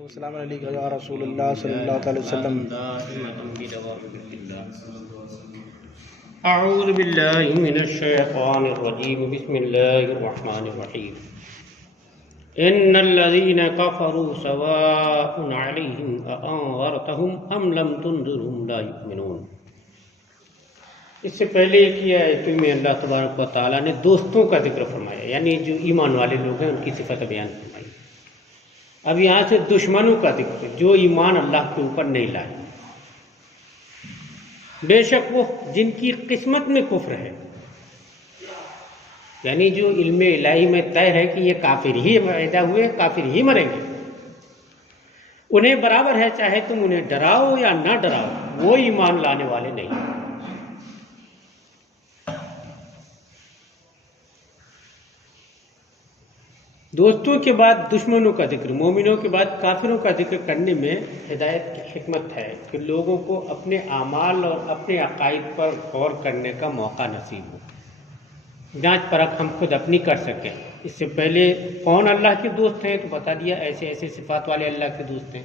السلام علیکم یا رسول اللہ صلی اللہ علیہ وسلم۔ اعوذ باللہ من الشیطان الرجیم، بسم اللہ الرحمن الرحیم۔ ان الذین کفروا سواء علیہم اانذرتہم ام لم تنذرہم لا یؤمنون۔ اس سے پہلے ایک یہ آیت میں اللہ تبارک و تعالیٰ نے دوستوں کا ذکر فرمایا، یعنی جو ایمان والے لوگ ہیں ان کی صفت بیان فرمائی۔ اب یہاں سے دشمنوں کا ذکر، جو ایمان اللہ کے اوپر نہیں لائے، بے شک وہ جن کی قسمت میں کفر ہے، یعنی جو علم الہی میں طے ہے کہ یہ کافر ہی پیدا ہوئے، کافر ہی مریں گے، انہیں برابر ہے چاہے تم انہیں ڈراؤ یا نہ ڈراؤ، وہ ایمان لانے والے نہیں۔ دوستوں کے بعد دشمنوں کا ذکر، مومنوں کے بعد کافروں کا ذکر کرنے میں ہدایت کی حکمت ہے کہ لوگوں کو اپنے اعمال اور اپنے عقائد پر غور کرنے کا موقع نصیب ہو، جانچ پرکھ ہم خود اپنی کر سکیں۔ اس سے پہلے کون اللہ کے دوست ہیں تو بتا دیا، ایسے ایسے صفات والے اللہ کے دوست ہیں۔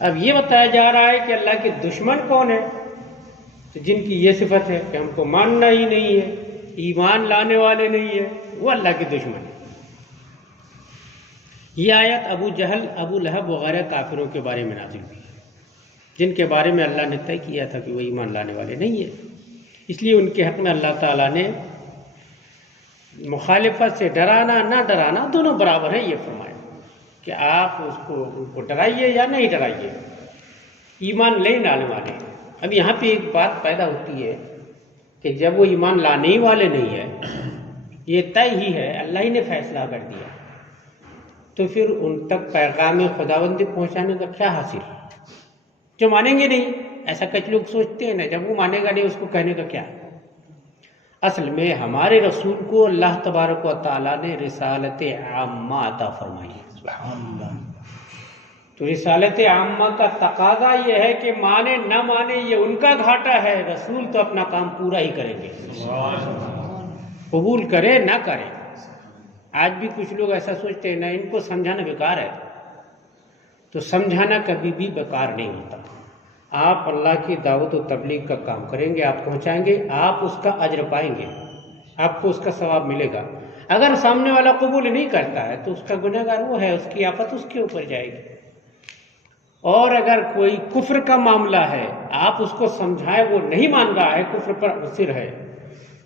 اب یہ بتایا جا رہا ہے کہ اللہ کے دشمن کون ہیں، تو جن کی یہ صفت ہے کہ ہم کو ماننا ہی نہیں ہے، ایمان لانے والے نہیں ہیں، وہ اللہ کے دشمن ہیں۔ یہ آیت ابو جہل، ابو لہب وغیرہ کافروں کے بارے میں نازل ہوئی ہے، جن کے بارے میں اللہ نے طے کیا تھا کہ وہ ایمان لانے والے نہیں ہیں۔ اس لیے ان کے حق میں اللہ تعالیٰ نے مخالفت سے ڈرانا نہ ڈرانا دونوں برابر ہیں، یہ فرمایا کہ آپ ان کو ڈرائیے یا نہیں ڈرائیے، ایمان نہیں لانے والے ہیں۔ اب یہاں پہ ایک بات پیدا ہوتی ہے کہ جب وہ ایمان لانے ہی والے نہیں ہیں، یہ طے ہی ہے، اللہ ہی نے فیصلہ کر دیا، تو پھر ان تک پیغام خداوندی پہنچانے کا کیا حاصل؟ جو مانیں گے نہیں، ایسا کچھ لوگ سوچتے ہیں نا، جب وہ مانے گا نہیں اس کو کہنے کا کیا؟ اصل میں ہمارے رسول کو اللہ تبارک و تعالیٰ نے رسالت عامہ عطا فرمائی ہے، تو رسالت عامہ کا تقاضا یہ ہے کہ مانے نہ مانے یہ ان کا گھاٹا ہے، رسول تو اپنا کام پورا ہی کریں گے، قبول کرے نہ کرے۔ آج بھی کچھ لوگ ایسا سوچتے ہیں نا، ان کو سمجھانا بیکار ہے، تو سمجھانا کبھی بھی بیکار نہیں ہوتا۔ آپ اللہ کی دعوت و تبلیغ کا کام کریں گے، آپ پہنچائیں گے، آپ اس کا اجر پائیں گے، آپ کو اس کا ثواب ملے گا۔ اگر سامنے والا قبول نہیں کرتا ہے تو اس کا گنہ گار وہ ہے، اس کی آفت اس کے اوپر جائے گی۔ اور اگر کوئی کفر کا معاملہ ہے، آپ اس کو سمجھائیں، وہ نہیں مان رہا ہے، کفر پر مصر ہے،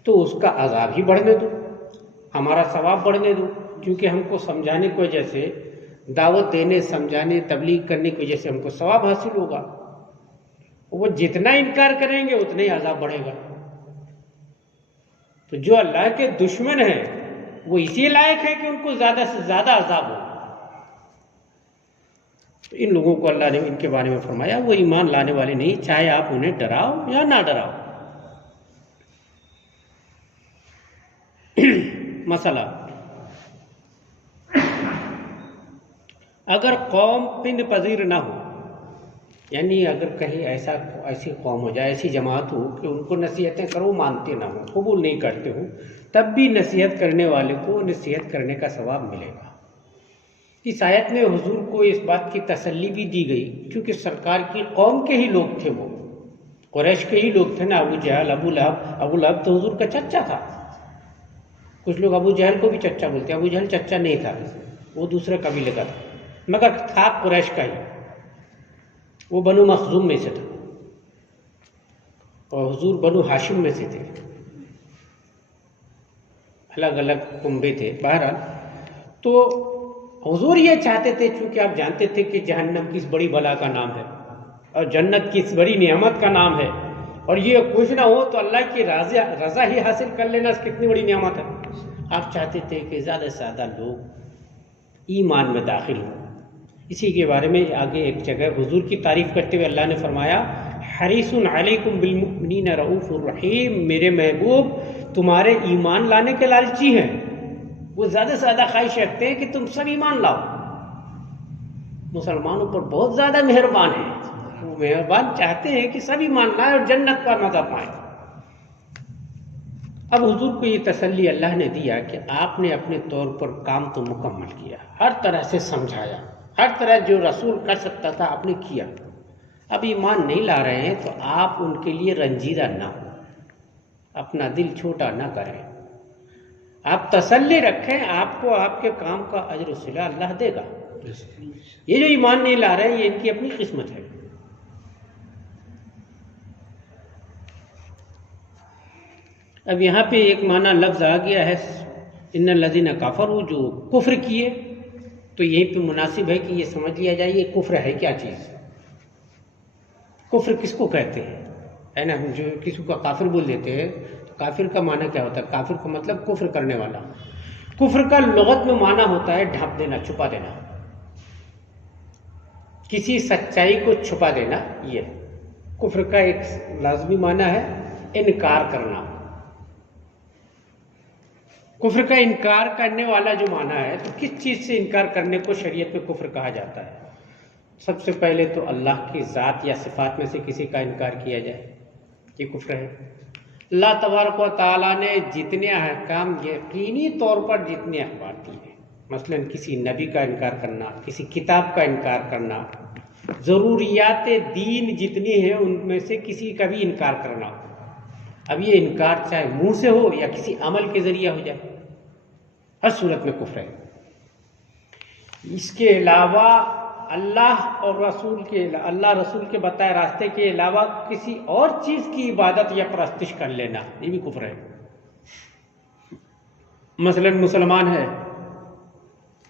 تو اس کا عذاب ہی بڑھنے دو، ہمارا ثواب بڑھنے دو، کیونکہ ہم کو سمجھانے کی وجہ سے، دعوت دینے، سمجھانے، تبلیغ کرنے کی وجہ سے ہم کو ثواب حاصل ہوگا۔ وہ جتنا انکار کریں گے اتنا ہی عذاب بڑھے گا۔ تو جو اللہ کے دشمن ہیں وہ اسی لائق ہے کہ ان کو زیادہ سے زیادہ عذاب ہو۔ تو ان لوگوں کو اللہ نے ان کے بارے میں فرمایا وہ ایمان لانے والے نہیں، چاہے آپ انہیں ڈراؤ یا نہ ڈراؤ۔ مسئلہ، اگر قوم پند پذیر نہ ہو، یعنی اگر کہیں ایسی قوم ہو جائے، ایسی جماعت ہو کہ ان کو نصیحتیں کرو مانتے نہ ہوں، قبول نہیں کرتے ہوں، تب بھی نصیحت کرنے والے کو نصیحت کرنے کا ثواب ملے گا۔ اس آیت میں حضور کو اس بات کی تسلی بھی دی گئی، کیونکہ سرکار کی قوم کے ہی لوگ تھے، وہ قریش کے ہی لوگ تھے نا، ابو جہل، ابو لہب تو حضور کا چچا تھا۔ کچھ لوگ ابو جہل کو بھی چچا بولتے ہیں، ابو جہل چچا نہیں تھا، وہ دوسرے قبیلے کا تھا، مگر تھا قریش کا ہی، وہ بنو مخزوم میں سے تھا، اور حضور بنو ہاشم میں سے تھے، الگ الگ کنبے تھے۔ بہرحال تو حضور یہ چاہتے تھے، چونکہ آپ جانتے تھے کہ جہنم کس بڑی بلا کا نام ہے اور جنت کس بڑی نعمت کا نام ہے، اور یہ کچھ نہ ہو تو اللہ کی رضا ہی حاصل کر لینا کتنی بڑی نعمت ہے۔ آپ چاہتے تھے کہ زیادہ سے زیادہ لوگ ایمان میں داخل ہوں۔ اسی کے بارے میں آگے ایک جگہ حضور کی تعریف کرتے ہوئے اللہ نے فرمایا، حریص علیکم بالمؤمنین رؤوف الرحیم، میرے محبوب تمہارے ایمان لانے کے لالچی ہیں، وہ زیادہ سے زیادہ خواہش رکھتے ہیں کہ تم سب ایمان لاؤ، مسلمانوں پر بہت زیادہ مہربان ہیں، وہ مہربان چاہتے ہیں کہ سب ایمان لائیں اور جنت کا مزہ پائیں۔ اب حضور کو یہ تسلی اللہ نے دیا کہ آپ نے اپنے طور پر کام تو مکمل کیا، ہر طرح سے سمجھایا، ہر طرح جو رسول کر سکتا تھا آپ نے کیا. اب ایمان نہیں لا رہے ہیں تو آپ ان کے لیے رنجیدہ نہ ہو، اپنا دل چھوٹا نہ کریں، آپ تسلی رکھیں، آپ کو آپ کے کام کا اجر و صلہ اللہ دے گا. یہ جو ایمان نہیں لا رہے ہیں یہ ان کی اپنی قسمت ہے. اب یہاں پہ ایک معنی لفظ آ گیا ہے ان الذین کفروا، جو کفر کیے، تو یہیں پہ مناسب ہے کہ یہ سمجھ لیا جائے یہ کفر ہے کیا چیز. کفر کس کو کہتے ہیں؟ ہے نا، ہم جو کسی کو کافر بول دیتے ہیں تو کافر کا معنی کیا ہوتا ہے؟ کافر کا مطلب کفر کرنے والا. کفر کا لغت میں معنی ہوتا ہے ڈھانپ دینا، چھپا دینا، کسی سچائی کو چھپا دینا. یہ کفر کا ایک لازمی معنی ہے انکار کرنا. کفر کا انکار کرنے والا جو معنی ہے، تو کس چیز سے انکار کرنے کو شریعت میں کفر کہا جاتا ہے؟ سب سے پہلے تو اللہ کی ذات یا صفات میں سے کسی کا انکار کیا جائے، یہ کفر ہے. اللہ تبارک و تعالیٰ نے جتنے احکام یقینی طور پر جتنے اخبار دیے ہیں، مثلا کسی نبی کا انکار کرنا، کسی کتاب کا انکار کرنا، ضروریات دین جتنی ہیں ان میں سے کسی کا بھی انکار کرنا. اب یہ انکار چاہے منہ سے ہو یا کسی عمل کے ذریعے ہو جائے، ہر صورت میں کفر ہے. اس کے علاوہ اللہ رسول کے بتائے راستے کے علاوہ کسی اور چیز کی عبادت یا پرستش کر لینا، یہ بھی کفر ہے. مثلا مسلمان ہے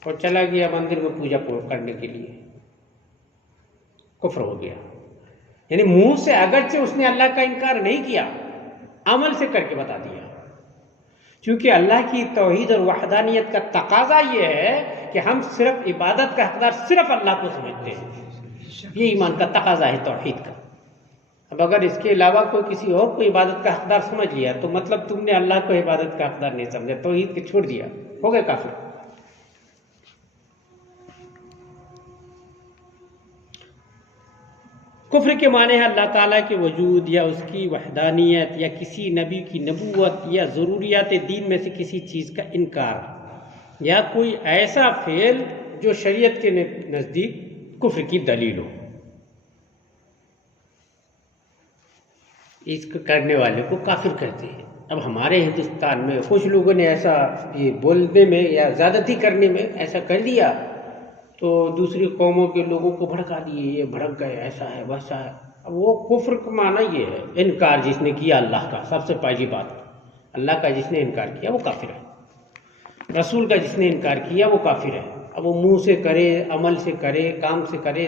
اور چلا گیا مندر میں پوجا کرنے کے لیے، کفر ہو گیا. یعنی منہ سے اگرچہ اس نے اللہ کا انکار نہیں کیا، عمل سے کر کے بتا دیا. چونکہ اللہ کی توحید اور وحدانیت کا تقاضا یہ ہے کہ ہم صرف عبادت کا حقدار صرف اللہ کو سمجھتے ہیں. یہ ایمان کا تقاضا ہے توحید کا. اب اگر اس کے علاوہ کوئی کسی اور کو عبادت کا حقدار سمجھ لیا تو مطلب تم نے اللہ کو عبادت کا حقدار نہیں سمجھا، توحید کو چھوڑ دیا، ہو گئے کافر. کفر کے معنی ہے اللہ تعالیٰ کے وجود یا اس کی وحدانیت یا کسی نبی کی نبوت یا ضروریات دین میں سے کسی چیز کا انکار، یا کوئی ایسا فعل جو شریعت کے نزدیک کفر کی دلیل ہو. اس کو کرنے والے کو کافر کہتے ہیں. اب ہمارے ہندوستان میں کچھ لوگوں نے ایسا یہ بولنے میں یا زیادتی کرنے میں ایسا کر دیا تو دوسری قوموں کے لوگوں کو بھڑکا دیے، یہ بھڑک گئے، ایسا ہے ویسا ہے. اب وہ کفر کا معنی یہ ہے انکار جس نے کیا اللہ کا. سب سے پہلی بات، اللہ کا جس نے انکار کیا وہ کافر ہے. رسول کا جس نے انکار کیا وہ کافر ہے. اب وہ منہ سے کرے، عمل سے کرے، کام سے کرے،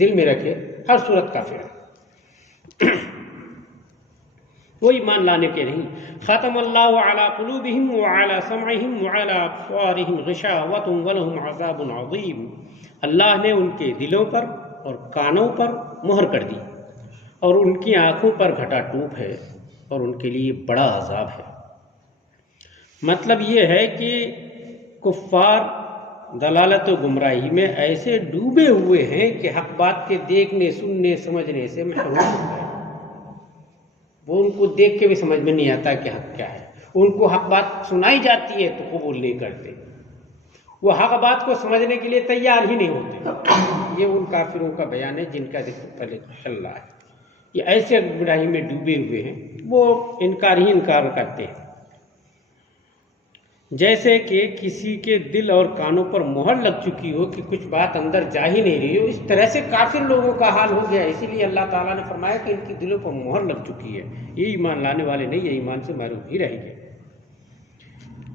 دل میں رکھے، ہر صورت کافر ہے. وہ ایمان لانے کے نہیں. ختم اللہ علی قلوبہم وعلی سمعہم وعلی ابصارہم غشاوۃ ولہم عذاب عظیم. اللہ نے ان کے دلوں پر اور کانوں پر مہر کر دی اور ان کی آنکھوں پر گھٹا ٹوپ ہے اور ان کے لیے بڑا عذاب ہے. مطلب یہ ہے کہ کفار دلالت و گمراہی میں ایسے ڈوبے ہوئے ہیں کہ حق بات کے دیکھنے، سننے، سمجھنے سے محروم ہو گئے. وہ ان کو دیکھ کے بھی سمجھ میں نہیں آتا کہ حق کیا ہے. ان کو حق بات سنائی جاتی ہے تو قبول نہیں کرتے، وہ حق بات کو سمجھنے کے لیے تیار ہی نہیں ہوتے. یہ ان کافروں کا بیان ہے جن کا ذکر پہلے چل رہا ہے. یہ ایسے گمراہی میں ڈوبے ہوئے ہیں، وہ انکار کرتے ہیں. جیسے کہ کسی کے دل اور کانوں پر مہر لگ چکی ہو کہ کچھ بات اندر جا ہی نہیں رہی ہو، اس طرح سے کافر لوگوں کا حال ہو گیا. اسی لیے اللہ تعالیٰ نے فرمایا کہ ان کی دلوں پر مہر لگ چکی ہے، یہ ایمان لانے والے نہیں، یہ ایمان سے محروم ہی رہیں گے.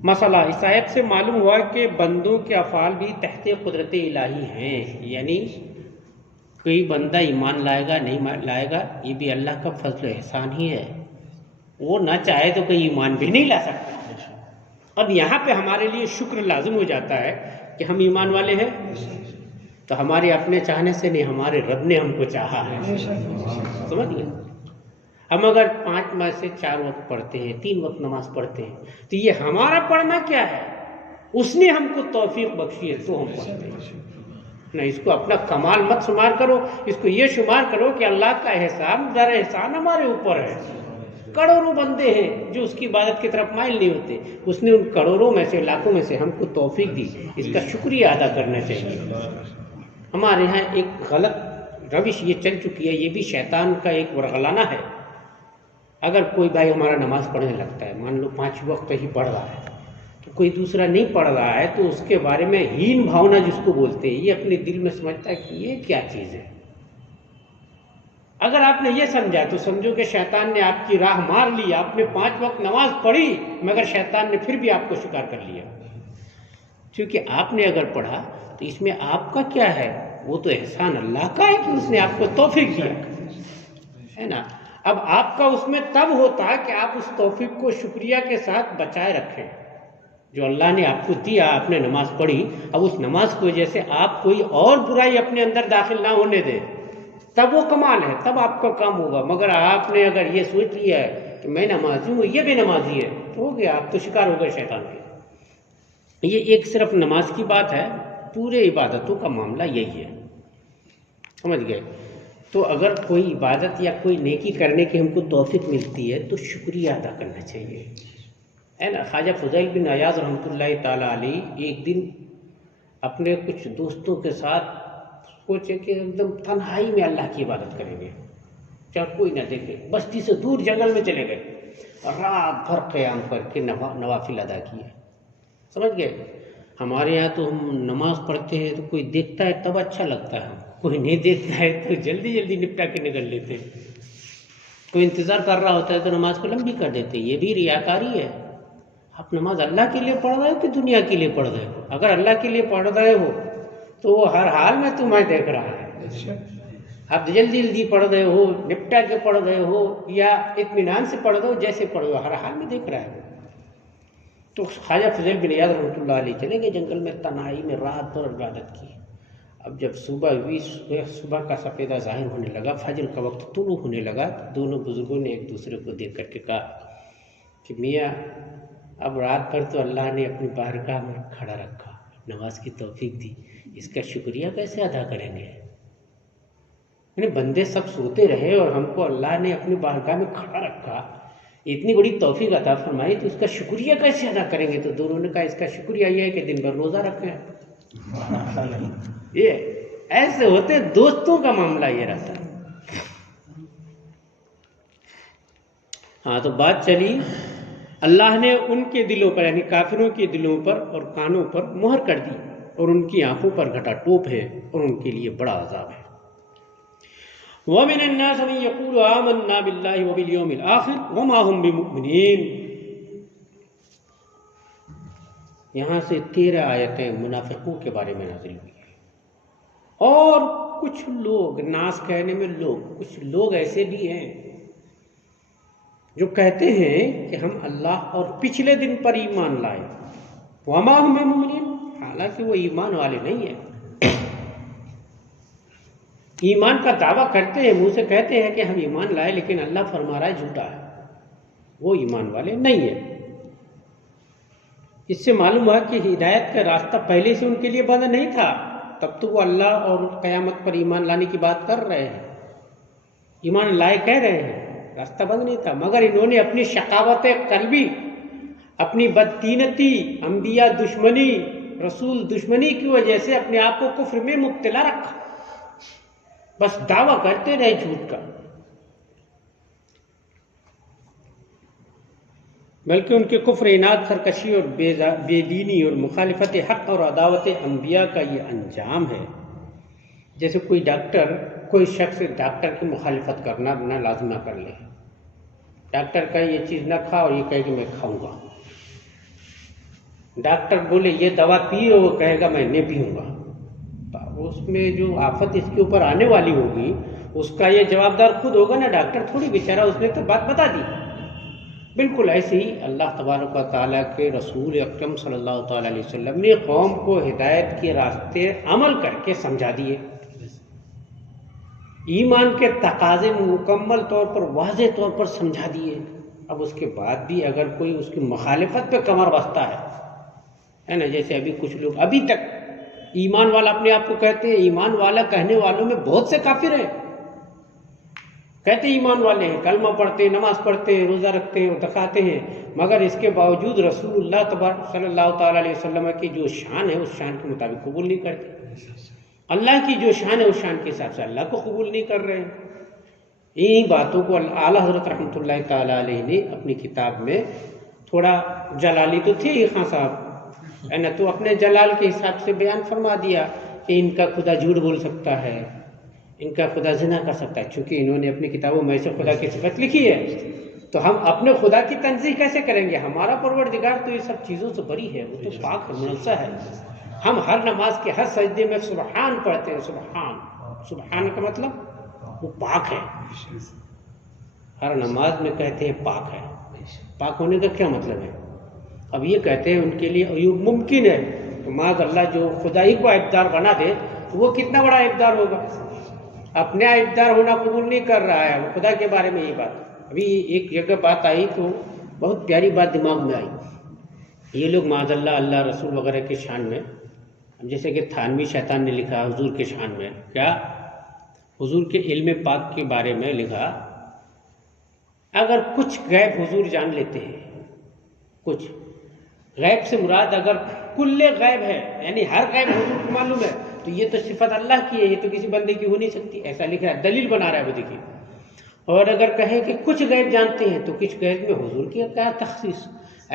مسئلہ اس آیت سے معلوم ہوا کہ بندوں کے افعال بھی تحت قدرت الہی ہیں. یعنی کوئی بندہ ایمان لائے گا نہیں لائے گا، یہ بھی اللہ کا فضل و احسان ہی ہے. وہ نہ چاہے تو کوئی ایمان بھی نہیں لا سکتا. اب یہاں پہ ہمارے لیے شکر لازم ہو جاتا ہے کہ ہم ایمان والے ہیں، تو ہمارے اپنے چاہنے سے نہیں، ہمارے رب نے ہم کو چاہا ہے. سمجھ گئے؟ ہم اگر 5 میں سے 4 وقت پڑھتے ہیں، 3 وقت نماز پڑھتے ہیں، تو یہ ہمارا پڑھنا کیا ہے؟ اس نے ہم کو توفیق بخشی ہے تو ہم پڑھتے ہیں. نہ اس کو اپنا کمال مت شمار کرو، اس کو یہ شمار کرو کہ اللہ کا احسان در احسان ہمارے اوپر ہے. کروڑوں بندے ہیں جو اس کی عبادت کی طرف مائل نہیں ہوتے، اس نے ان کروڑوں میں سے، لاکھوں میں سے ہم کو توفیق دی، اس کا شکریہ ادا کرنا چاہیے. ہمارے یہاں ایک غلط روش یہ چل چکی ہے، یہ بھی شیطان کا ایک ورغلانہ ہے۔ اگر کوئی بھائی ہمارا نماز پڑھنے لگتا ہے، مان لو 5 وقت ہی پڑھ رہا ہے، تو کوئی دوسرا نہیں پڑھ رہا ہے تو اس کے بارے میں ہین بھاونا جس کو بولتے ہیں، یہ اپنے دل میں سمجھتا ہے کہ یہ کیا چیز ہے۔ اگر آپ نے یہ سمجھا تو سمجھو کہ شیطان نے آپ کی راہ مار لی، آپ نے 5 وقت نماز پڑھی مگر شیطان نے پھر بھی آپ کو شکار کر لیا، کیونکہ آپ نے اگر پڑھا تو اس میں آپ کا کیا ہے؟ وہ تو احسان اللہ کا ہے کہ اس نے آپ کو توفیق دیا ہے نا۔ اب آپ کا اس میں تب ہوتا کہ آپ اس توفیق کو شکریہ کے ساتھ بچائے رکھیں جو اللہ نے آپ کو دیا۔ آپ نے نماز پڑھی، اب اس نماز کی وجہ سے آپ کوئی اور برائی اپنے اندر داخل نہ ہونے دیں، تب وہ کمال ہے، تب آپ کا کام ہوگا۔ مگر آپ نے اگر یہ سوچ لیا ہے کہ میں نمازی ہوں، یہ بھی نمازی ہے، تو ہو گیا، آپ تو شکار ہو گئے شیطان کے۔ یہ ایک صرف نماز کی بات ہے، پورے عبادتوں کا معاملہ یہی ہے، سمجھ گئے؟ تو اگر کوئی عبادت یا کوئی نیکی کرنے کی ہم کو توفیق ملتی ہے تو شکریہ ادا کرنا چاہیے، ہے نا۔ خواجہ فضیل بن عیاض رحمۃ اللہ تعالیٰ علیہ ایک دن اپنے کچھ دوستوں کے ساتھ سوچے کہ ایک دم تنہائی میں اللہ کی عبادت کریں گے، چاہے کوئی نہ دیکھے، بستی سے دور جنگل میں چلے گئے اور رات بھر قیام کر کے نوافل ادا کیے، سمجھ گئے؟ ہمارے یہاں تو ہم نماز پڑھتے ہیں تو کوئی دیکھتا ہے تب اچھا لگتا ہے، کوئی نہیں دیکھتا ہے تو جلدی جلدی نپٹا کے نکل لیتے، کوئی انتظار کر رہا ہوتا ہے تو نماز کو لمبی کر دیتے۔ یہ بھی ریاکاری ہے۔ آپ نماز اللہ کے لیے پڑھ رہے ہو کہ دنیا کے لیے پڑھ رہے ہو؟ اگر اللہ کے لیے پڑھ رہے ہو تو وہ ہر حال میں تمہیں دیکھ رہا ہے۔ آپ جلدی جلدی پڑھ رہے ہو، نپٹا کے پڑھ رہے ہو یا اطمینان سے پڑھ رہے ہو، جیسے پڑھ رہے ہو ہر حال میں دیکھ رہا ہے۔ تو خواجہ فضیل بن عیاض رحمۃ اللہ علیہ چلے گئے جنگل میں، تنہائی میں رات بھر عبادت کی۔ اب جب صبح ہوئی، صبح کا سفیدہ ظاہر ہونے لگا، فجر کا وقت طلوع ہونے لگا، دونوں بزرگوں نے ایک دوسرے کو دیکھ کر کے کہا کہ میاں اب رات بھر تو اللہ نے اپنی بارگاہ میں کھڑا رکھا، نماز کی توفیق دی، اس کا شکریہ کیسے ادا کریں گے؟ یعنی بندے سب سوتے رہے اور ہم کو اللہ نے اپنی بارگاہ میں کھڑا رکھا، اتنی بڑی توفیق عطا فرمائی، تو اس کا شکریہ کیسے ادا کریں گے؟ تو دونوں نے کہا اس کا شکریہ یہ ہے کہ دن بھر روزہ رکھیں۔ یہ ایسے ہوتے دوستوں کا معاملہ یہ رہتا ہے۔ ہاں تو بات چلی، اللہ نے ان کے دلوں پر یعنی کافروں کے دلوں پر اور کانوں پر مہر کر دی، اور ان کی آنکھوں پر گھٹا ٹوپ ہے، اور ان کے لیے بڑا عذاب ہے۔ وَمِنَ النَّاسِ مَن يَقُولُ آمَنَّا بِاللَّهِ وَبِالْيَوْمِ الْآخِرِ وَمَا هُمْ بِمُؤْمِنِينَ۔ یہاں سے 13 آیتیں منافقوں کے بارے میں نازل ہوئی ہیں، اور کچھ لوگ، ناس کہنے میں لوگ، کچھ لوگ ایسے بھی ہیں جو کہتے ہیں کہ ہم اللہ اور پچھلے دن پر ایمان لائے، وَمَا هُمْ بِمُؤْمِنِينَ، حالانکہ وہ ایمان والے نہیں ہیں۔ ایمان کا دعویٰ کرتے ہیں، منہ سے کہتے ہیں کہ ہم ایمان لائے، لیکن اللہ فرما رہا ہے جھوٹا ہے، وہ ایمان والے نہیں ہیں۔ اس سے معلوم ہوا کہ ہدایت کا راستہ پہلے سے ان کے لیے بند نہیں تھا، تب تو وہ اللہ اور قیامت پر ایمان لانے کی بات کر رہے ہیں، ایمان لائے کہہ رہے ہیں، راستہ بند نہیں تھا، مگر انہوں نے اپنی شقاوت قلبی، اپنی بدتینتی، انبیاء دشمنی، رسول دشمنی کی وجہ سے اپنے آپ کو کفر میں مبتلا رکھا، بس دعویٰ کرتے رہے جھوٹ کا۔ بلکہ ان کے کفر، عناد، سرکشی اور بے دینی اور مخالفت حق اور عداوت انبیاء کا یہ انجام ہے۔ جیسے کوئی شخص ڈاکٹر کی مخالفت کرنا نہ لازمہ کر لے، ڈاکٹر کا یہ چیز نہ کھا اور یہ کہے کہ میں کھاؤں گا، ڈاکٹر بولے یہ دوا پیو، وہ کہے گا میں نہیں پیوں گا، اس میں جو آفت اس کے اوپر آنے والی ہوگی اس کا یہ جواب دار خود ہوگا نا، ڈاکٹر تھوڑی، بیچارہ اس نے تو بات بتا دی۔ بالکل ایسے ہی اللہ تبارک و تعالیٰ کے رسول اکرم صلی اللہ تعالیٰ علیہ وسلم نے قوم کو ہدایت کے راستے عمل کر کے سمجھا دیے، ایمان کے تقاضے مکمل طور پر واضح طور پر سمجھا دیے۔ اب اس کے بعد بھی اگر کوئی اس کی مخالفت پہ کمر بستہ ہے نا، جیسے ابھی کچھ لوگ ابھی تک ایمان والا اپنے آپ کو کہتے ہیں، ایمان والا کہنے والوں میں بہت سے کافر ہیں، کہتے ہیں ایمان والے ہیں، کلمہ پڑھتے ہیں، نماز پڑھتے ہیں، روزہ رکھتے ہیں، دکھاتے ہیں، مگر اس کے باوجود رسول اللہ صلی اللہ تعالیٰ علیہ وسلم کی جو شان ہے اس شان کے مطابق قبول نہیں کرتے۔ اللہ کی جو شان ہے اس شان کے حساب سے اللہ کو قبول نہیں کر رہے ہیں۔ انہی باتوں کو اعلیٰ حضرت رحمۃ اللہ تعالیٰ علیہ نے اپنی کتاب میں تھوڑا جلالی تو تھے یہ خان صاحب ہے نا، تو اپنے جلال کے حساب سے بیان فرما دیا کہ ان کا خدا جھوٹ بول سکتا ہے، ان کا خدا زنا کر سکتا ہے، چونکہ انہوں نے اپنی کتابوں میں سے خدا کی صفت لکھی ہے، تو ہم اپنے خدا کی تنزیہ کیسے کریں گے؟ ہمارا پروردگار تو یہ سب چیزوں سے بری ہے، وہ تو پاک ہے، منزہ ہے۔ ہم ہر نماز کے ہر سجدے میں سبحان پڑھتے ہیں، سبحان، سبحان کا مطلب وہ پاک ہے، ہر نماز میں کہتے ہیں پاک ہے۔ پاک ہونے کا کیا مطلب ہے؟ اب یہ کہتے ہیں ان کے لیے عیوب ممکن ہے، تو معاذ اللہ جو خدا ہی کو عیبدار بنا دے تو وہ کتنا بڑا عیبدار ہوگا؟ اپنے عیبدار ہونا قبول نہیں کر رہا ہے، وہ خدا کے بارے میں یہ بات۔ ابھی ایک جگہ بات آئی تو بہت پیاری بات دماغ میں آئی، یہ لوگ معاذ اللہ اللہ رسول وغیرہ کے شان میں، جیسے کہ تھانوی شیطان نے لکھا حضور کے شان میں، کیا حضور کے علم پاک کے بارے میں لکھا، اگر کچھ غیب حضور جان لیتے ہیں، کچھ غیب سے مراد اگر کل غیب ہے، یعنی ہر غیب حضور کو معلوم ہے، تو یہ تو صفت اللہ کی ہے، یہ تو کسی بندے کی ہو نہیں سکتی، ایسا لکھ رہا ہے، دلیل بنا رہا ہے وہ دیکھیے۔ اور اگر کہیں کہ کچھ غیب جانتے ہیں تو کچھ غیب میں حضور کی کیا تخصیص؟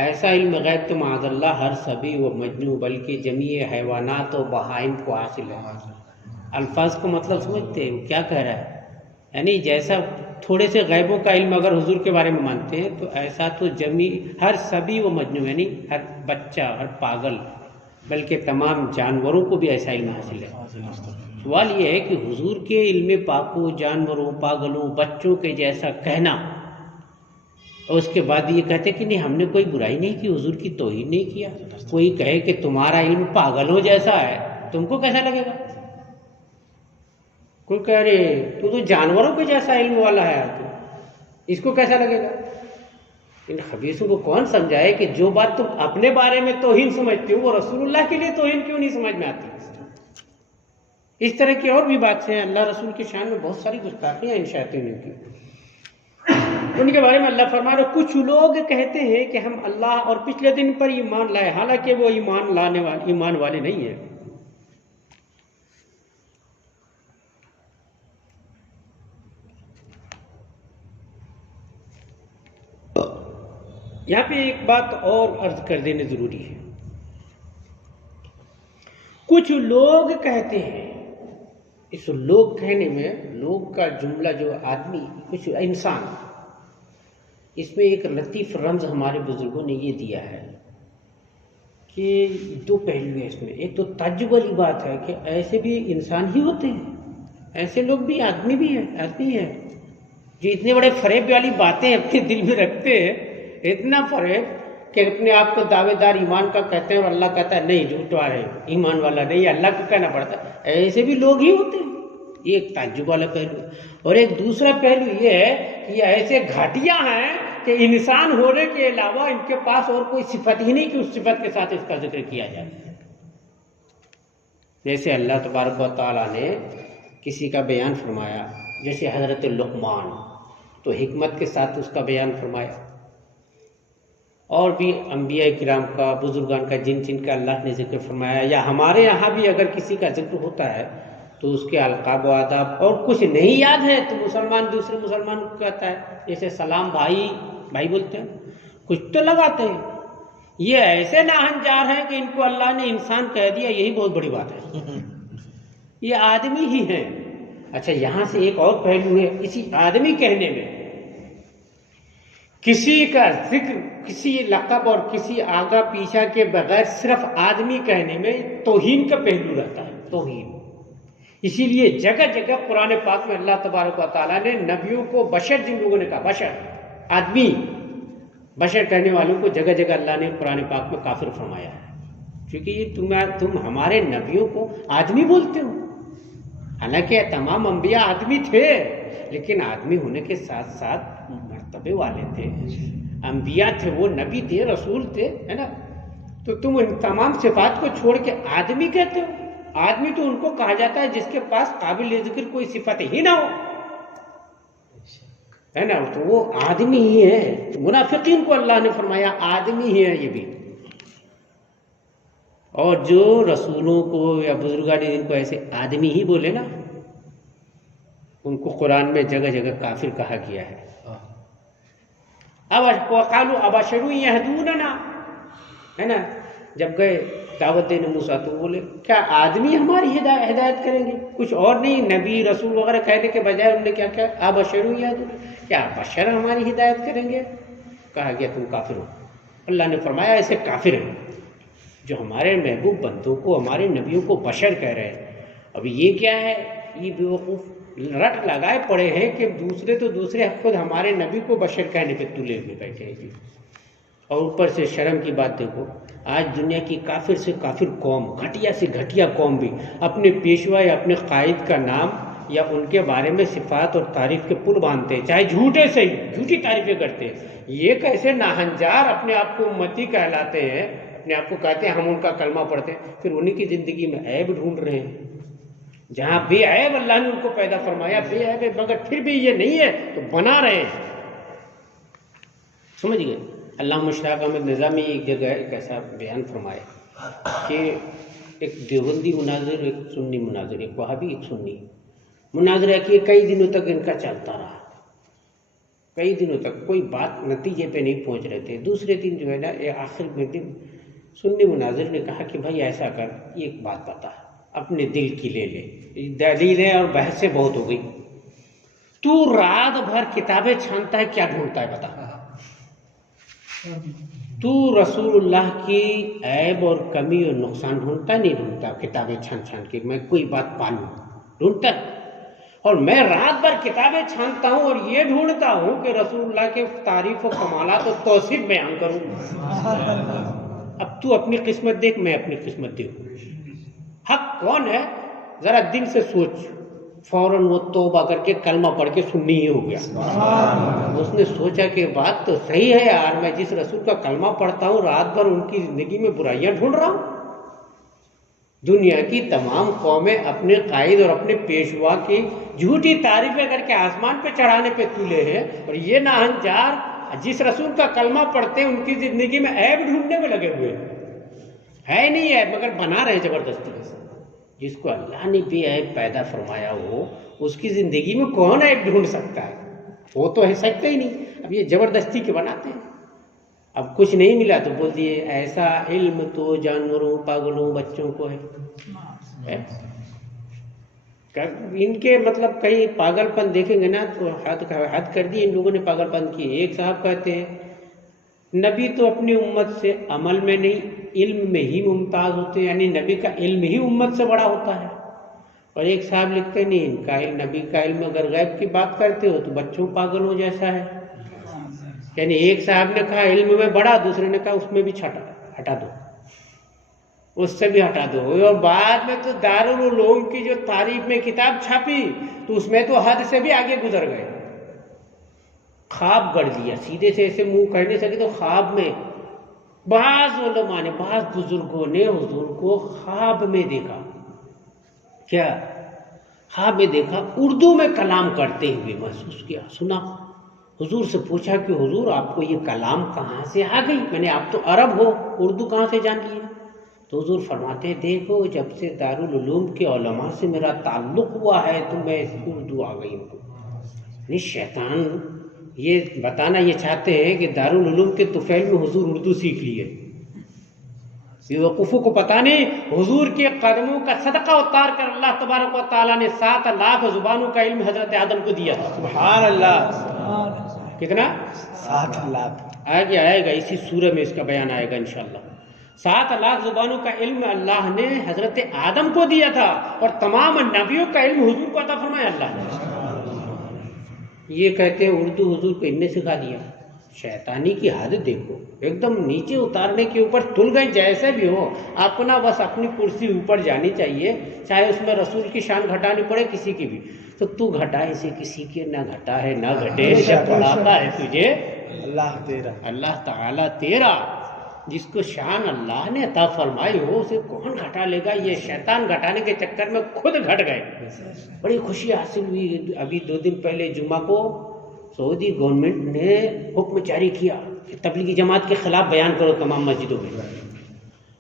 ایسا علم غیب تو معاذ اللہ ہر سبی و مجنو بلکہ جمیع حیوانات و بہائم کو حاصل ہے۔ الفاظ کو مطلب سمجھتے ہیں وہ کیا کہہ رہا ہے؟ یعنی جیسا تھوڑے سے غیبوں کا علم اگر حضور کے بارے میں مانتے ہیں تو ایسا تو ہر سبی و مجنو، یعنی ہر بچہ، ہر پاگل، بلکہ تمام جانوروں کو بھی ایسا علم حاصل ہے۔ سوال یہ ہے کہ حضور کے علم پاک کو جانوروں، پاگلوں، بچوں کے جیسا کہنا، اور اس کے بعد یہ کہتے کہ نہیں ہم نے کوئی برائی نہیں کی، حضور کی توہین نہیں کیا۔ کوئی کہے کہ تمہارا علم پاگلوں جیسا ہے، تم کو کیسا لگے گا؟ کوئی کہہ رہے تو جانوروں کے جیسا علم والا ہے، تو اس کو کیسا لگے گا؟ ان خبیثوں کو کون سمجھائے کہ جو بات تم اپنے بارے میں توہین سمجھتے ہو وہ رسول اللہ کے لیے توہین کیوں نہیں سمجھ میں آتی؟ اس طرح کی اور بھی بات ہیں، اللہ رسول کی شان میں بہت ساری گستاخیاں ان شیاطینوں کی، ان کے بارے میں اللہ فرما رہا ہے کچھ لوگ کہتے ہیں کہ ہم اللہ اور پچھلے دن پر ایمان لائے، حالانکہ وہ ایمان والے نہیں ہیں۔ یہاں پہ ایک بات اور عرض کر دینا ضروری ہے، کچھ لوگ کہتے ہیں، اس لوگ کہنے میں لوگ کا جملہ جو آدمی، کچھ انسان، اس میں ایک لطیف رمز ہمارے بزرگوں نے یہ دیا ہے کہ دو پہلو ہیں اس میں۔ ایک تو تعجب والی بات ہے کہ ایسے بھی انسان ہی ہوتے ہیں، ایسے لوگ بھی آدمی بھی ہیں، آدمی ہیں جو اتنے بڑے فریب والی باتیں اپنے دل میں رکھتے ہیں، اتنا فریب کہ اپنے آپ کو دعوے دار ایمان کا کہتے ہیں اور اللہ کہتا ہے نہیں جھوٹ والے ایمان والا نہیں، اللہ کو کہنا پڑتا ہے، ایسے بھی لوگ ہی ہوتے ہیں۔ یہ ایک تعجب والا پہلو ہے۔ اور ایک دوسرا پہلو یہ ہے کہ یہ ایسے گھٹیا ہیں کہ انسان ہونے کے علاوہ ان کے پاس اور کوئی صفت ہی نہیں کہ اس صفت کے ساتھ اس کا ذکر کیا جائے۔ جیسے اللہ تبارک و تعالیٰ نے کسی کا بیان فرمایا، جیسے حضرت لقمان، تو حکمت کے ساتھ اس کا بیان فرمایا، اور بھی انبیاء کرام کا، بزرگان کا، جن جن کا اللہ نے ذکر فرمایا، یا ہمارے یہاں بھی اگر کسی کا ذکر ہوتا ہے تو اس کے القاب و آداب، اور کچھ نہیں یاد ہے تو مسلمان دوسرے مسلمان کو کہتا ہے، جیسے سلام بھائی، بھائی بولتے ہیں، کچھ تو لگاتے ہیں۔ یہ ایسے ناہنجار ہیں کہ ان کو اللہ نے انسان کہہ دیا، یہی بہت بڑی بات ہے، یہ آدمی ہی ہیں۔ اچھا یہاں سے ایک اور پہلو ہے، اسی آدمی کہنے میں کسی کا ذکر، کسی لقب اور کسی آگا پیچھا کے بغیر صرف آدمی کہنے میں توہین کا پہلو رہتا ہے، توہین۔ اسی لیے جگہ جگہ قرآن پاک میں اللہ تبارک و تعالیٰ نے نبیوں کو بشر، جن لوگوں نے کہا بشر، آدمی، بشر کہنے والوں کو جگہ جگہ اللہ نے قرآن پاک میں کافر فرمایا ہے، کیونکہ یہ تم ہمارے نبیوں کو آدمی بولتے ہو۔ حالانکہ تمام انبیاء آدمی تھے، لیکن آدمی ہونے کے ساتھ ساتھ مرتبے والے تھے، انبیاء تھے، وہ نبی تھے، رسول تھے، ہے نا؟ تو تم ان تمام صفات کو چھوڑ کے آدمی کہتے ہو۔ آدمی تو ان کو کہا جاتا ہے جس کے پاس قابل ذکر کوئی صفت ہی نہ ہو، ہے نا؟ تو وہ آدمی ہی ہے۔ منافقین کو اللہ نے فرمایا آدمی ہی ہے یہ بھی، اور جو رسولوں کو یا بزرگان دین کو ایسے آدمی ہی بولے نا، ان کو قرآن میں جگہ جگہ کافر کہا گیا ہے. اب وقالوا ابشر یہدوننا، ہے نا، جب گئے دعوت دینے موسیٰ تو بولے کیا آدمی ہماری ہدایت کریں گے، کچھ اور نہیں. نبی رسول وغیرہ کہنے کے بجائے انہوں نے کیا کیا، ابشر یہدون، کیا بشر ہماری ہدایت کریں گے. کہا گیا تم کافر ہو. اللہ نے فرمایا ایسے کافر ہیں جو ہمارے محبوب بندوں کو، ہمارے نبیوں کو بشر کہہ رہے ہیں. اب یہ کیا ہے، یہ بیوقوف رٹ لگائے پڑے ہیں کہ دوسرے خود ہمارے نبی کو بشر کہنے پہ تلے ہوئے بیٹھے ہیں. اور اوپر سے شرم کی بات دیکھو، آج دنیا کی کافر سے کافر قوم، گھٹیا سے گھٹیا قوم بھی اپنے پیشوا یا اپنے قائد کا نام یا ان کے بارے میں صفات اور تعریف کے پل باندھتے ہیں، چاہے جھوٹے سے ہی جھوٹی تعریفیں کرتے ہیں. یہ کیسے ناہنجار اپنے آپ کو امتی کہلاتے ہیں، اپنے آپ کو کہتے ہیں ہم ان کا کلمہ پڑھتے ہیں، پھر انہیں کی زندگی میں عیب ڈھونڈ رہے ہیں. جہاں بے عیب اللہ نے ان کو پیدا فرمایا، بے عیب ہے، مگر پھر بھی یہ نہیں ہے تو بنا رہے ہیں. سمجھ گئے. علامہ مشتاق احمد نظامی ایک جگہ ایک ایسا بیان فرمایا کہ ایک دیوبندی مناظر، ایک سنی مناظر، ایک وہابی ایک سنی مناظرہ کیے، کئی دنوں تک ان کا چلتا رہا، کئی دنوں تک کوئی بات نتیجے پہ نہیں پہنچ رہے تھے. دوسرے دن جو ہے نا، آخر میں دن سنی مناظر نے کہا کہ بھائی ایسا کر، ایک بات بتا، اپنے دل کی لے لے. دلیلیں اور بحثیں بہت ہو گئی. تو رات بھر کتابیں چھانتا ہے، کیا ڈھونڈتا ہے بتا. تو رسول اللہ کی عیب اور کمی اور نقصان ڈھونڈتا نہیں ڈھونڈتا، کتابیں چھان چھان کے میں کوئی بات پالوں ڈھونڈتا ہے. اور میں رات بھر کتابیں چھانتا ہوں اور یہ ڈھونڈتا ہوں کہ رسول اللہ کے تعریف و کمالات و توصیف بیان کروں. اب تو اپنی قسمت دیکھ، میں اپنی قسمت دیکھوں. حق کون ہے ذرا دل سے سوچ. فوراً وہ توبہ کر کے کلمہ پڑھ کے سنی ہی ہو گیا. اس نے سوچا کہ بات تو صحیح ہے یار، میں جس رسول کا کلمہ پڑھتا ہوں رات بھر ان کی زندگی میں برائیاں ڈھونڈ رہا ہوں. دنیا کی تمام قومیں اپنے قائد اور اپنے پیشوا کی جھوٹی تعریفیں کر کے آسمان پہ چڑھانے پہ تلے ہیں، اور یہ ناہنجار جس رسول کا کلمہ پڑھتے ہیں ان کی زندگی میں عیب ڈھونڈنے میں لگے ہوئے ہے نہیں ہے، مگر بنا رہے زبردستی. جس کو اللہ نے بھی عیب پیدا فرمایا ہو، اس کی زندگی میں کون عیب ڈھونڈ سکتا ہے؟ وہ تو ہے سکتا ہی نہیں. اب یہ زبردستی کے بناتے ہیں. اب کچھ نہیں ملا تو بول دیے ایسا علم تو جانوروں، پاگلوں، بچوں کو ہے. ان کے مطلب کئی پاگل پن دیکھیں گے نا تو حد کر دی ان لوگوں نے پاگل پن کی. ایک صاحب کہتے ہیں نبی تو اپنی امت سے عمل میں نہیں علم میں ہی ممتاز ہوتے ہیں، یعنی نبی کا علم ہی امت سے بڑا ہوتا ہے. اور ایک صاحب لکھتے نہیں، ان کا علم، نبی کا علم اگر غیب کی بات کرتے ہو تو بچوں پاگلوں جیسا ہے. یعنی ایک صاحب نے کہا علم میں بڑا، دوسرے نے کہا اس میں بھی ہٹا دو، اس سے بھی ہٹا دو. اور بعد میں تو دارالعلوم کی جو تعریف میں کتاب چھاپی تو اس میں تو حد سے بھی آگے گزر گئے. خواب گڑھ دیا، سیدھے سے ایسے منہ کہہ نہیں سکے تو خواب میں. بعض علماء نے، بعض بزرگوں نے حضور کو خواب میں دیکھا. کیا خواب میں دیکھا؟ اردو میں کلام کرتے ہوئے محسوس کیا، سنا. حضور سے پوچھا کہ حضور آپ کو یہ کلام کہاں سے آ گئی؟ میں نے آپ تو عرب ہو، اردو کہاں سے جان لیے؟ تو حضور فرماتے ہیں دیکھو جب سے دارالعلوم کے علماء سے میرا تعلق ہوا ہے تو میں اردو آ گئی ہوں. نہیں، شیطان یہ بتانا یہ چاہتے ہیں کہ دارالعلوم کے طفیل میں حضور اردو سیکھ لیے. بیوقوفوں کو پتہ نہیں حضور کے قدموں کا صدقہ اتار کر اللہ تبارک و تعالیٰ نے 7 لاکھ زبانوں کا علم حضرت آدم کو دیا تھا. سبحان اللہ. کتنا؟ 7 لاکھ. آئے گا اسی سورہ میں اس کا بیان آئے گا انشاءاللہ. 7 لاکھ زبانوں کا علم اللہ نے حضرت آدم کو دیا تھا، اور تمام نبیوں کا علم حضور کو عطا فرمایا اللہ نے. یہ کہتے ہیں اردو حضور کو ان نے سکھا دیا. شیطانی کی حد دیکھو، ایک دم نیچے اتارنے کے اوپر تل گئے. جیسے بھی ہو اپنا بس اپنی کرسی اوپر جانی چاہیے، چاہے اس میں رسول کی شان گھٹانی پڑے کسی کی بھی. تو گھٹا اسے کسی کے نہ گھٹا ہے نہ گھٹے، بڑھاتا ہے تجھے اللہ تیرا، اللہ تعالیٰ تیرا. جس کو شان اللہ نے عطا فرمائی ہو اسے کون گھٹا لے گا؟ یہ شیطان گھٹانے کے چکر میں خود گھٹ گئے. بڑی خوشی حاصل ہوئی. ابھی 2 دن پہلے جمعہ کو سعودی گورنمنٹ نے حکم جاری کیا کہ تبلیغی جماعت کے خلاف بیان کرو تمام مسجدوں میں.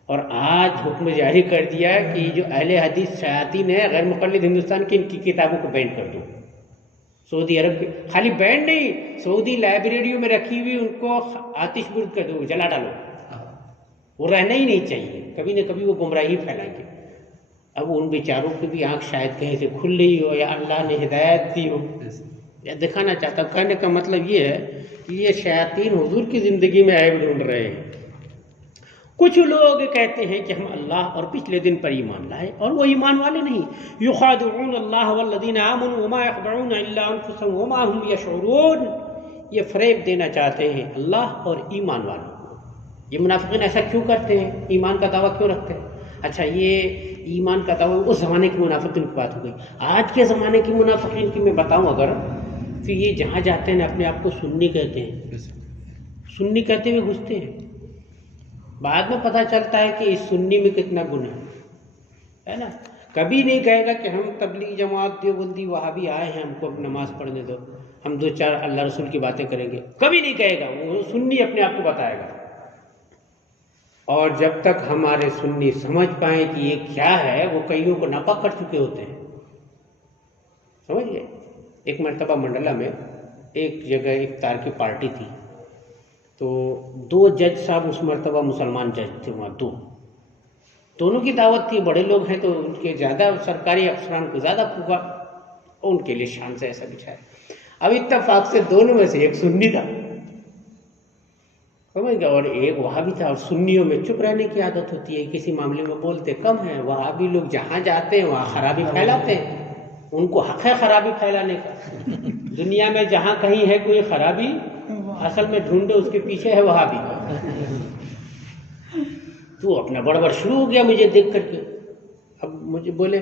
اور آج حکم جاری کر دیا کہ جو اہل حدیث شیاطین ہیں غیر مقلد ہندوستان کی، ان کی کتابوں کو بین کر دو. سعودی عرب کی خالی بین نہیں، سعودی لائبریریوں میں رکھی ہوئی ان کو آتش برد کر دو، جلا ڈالو. وہ رہنا ہی نہیں چاہیے، کبھی نہ کبھی وہ گمراہی پھیلائیں گے. اب ان بیچاروں کی بھی آنکھ شاید کہیں سے کھل رہی ہو، یا اللہ نے ہدایت دی ہو، یا دکھانا چاہتا. کہنے کا مطلب یہ ہے کہ یہ شیاطین حضور کی زندگی میں عیب ڈھونڈ رہے ہیں. کچھ لوگ کہتے ہیں کہ ہم اللہ اور پچھلے دن پر ایمان لائے، اور وہ ایمان والے نہیں. یخادعون اللہ والذین آمنوا وما یخدعون الا انفسهم وما هم یشعرون. یہ فریب دینا چاہتے ہیں اللہ اور ایمان والوں کو. یہ منافقین ایسا کیوں کرتے ہیں؟ ایمان کا دعویٰ کیوں رکھتے ہیں؟ اچھا، یہ ایمان کا دعویٰ اس زمانے کی منافقین کی بات ہو گئی. آج کے زمانے کی منافقین کی میں بتاؤں اگر، تو یہ جہاں جاتے ہیں اپنے آپ کو سنی کہتے ہیں، سنی کہتے ہوئے گھستے ہیں. بعد میں پتہ چلتا ہے کہ اس سنی میں کتنا گناہ ہے نا. کبھی نہیں کہے گا کہ ہم تبلیغ جماعت دیوبندی وہابی آئے ہیں، ہم کو نماز پڑھنے دو، ہم دو چار اللہ رسول کی باتیں کریں گے. کبھی نہیں کہے گا. وہ سنی اپنے آپ کو بتائے گا. اور جب تک ہمارے سنی سمجھ پائیں کہ یہ کیا ہے، وہ کئیوں کو ناپاک کر چکے ہوتے ہیں. سمجھ گئے؟ ایک مرتبہ منڈلا میں ایک جگہ ایک تار کی پارٹی تھی، تو 2 جج صاحب اس مرتبہ مسلمان جج تھے وہاں. دونوں کی دعوت تھی. بڑے لوگ ہیں تو ان کے زیادہ سرکاری افسران کو زیادہ پھوکا، اور ان کے لیے شان سے ایسا بچھایا. اب اتفاق سے دونوں میں سے ایک سنی تھا، سمجھ گیا، اور ایک وہابی تھا. اور سنیوں میں چپ رہنے کی عادت ہوتی ہے، کسی معاملے میں بولتے کم ہیں. وہابی لوگ جہاں جاتے ہیں وہاں خرابی پھیلاتے ہیں. ان کو حق ہے خرابی پھیلانے کا. دنیا میں جہاں کہیں ہے کوئی خرابی، اصل میں ڈھونڈے اس کے پیچھے ہے وہابی. تو اپنا بڑبڑ شروع ہو گیا مجھے دیکھ کر کے. اب مجھے بولے